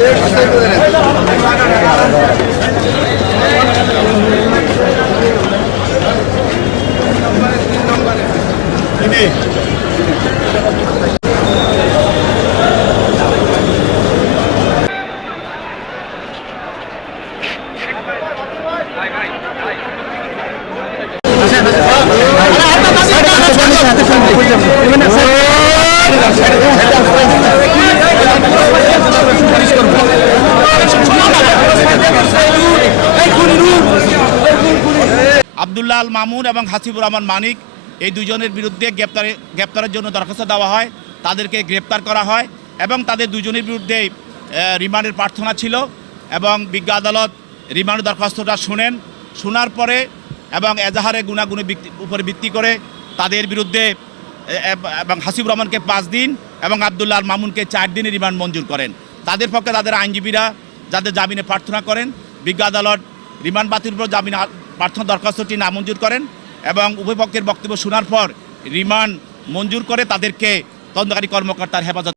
Gracias. Al Mamun এবং হাসিবুর রহমান মানিক এই দুজনের বিরুদ্ধে গ্রেপ্তারে গ্রেপ্তারের জন্য দরখাস্ত দেওয়া হয়। তাদেরকে গ্রেপ্তার করা হয় এবং তাদের দুজনের বিরুদ্ধে রিমান্ডের প্রার্থনা ছিল এবং বিজ্ঞ আদালত রিমান্ড দরখাস্তটা শুনেন। শোনার পরে এবং এজাহারে গুণাগুণের ভিত্তি- উপরে ভিত্তি করে তাদের বিরুদ্ধে এবং হাসিব রহমানকে পাঁচ দিন এবং আবদুল্লাহ মামুনকে চার দিনের রিমান্ড মঞ্জুর করেন। তাদের পক্ষে তাদের আইনজীবীরা যাদের জামিনে প্রার্থনা করেন, বিজ্ঞ আদালত রিমান্ড বাতিল উপর জামিন প্রার্থনা দরখাস্তটি নামঞ্জুর করেন এবং উভয় পক্ষের বক্তব্য শোনার পর রিমান্ড মঞ্জুর করে তাদেরকে তদন্তকারী কর্মকর্তার হেফাজত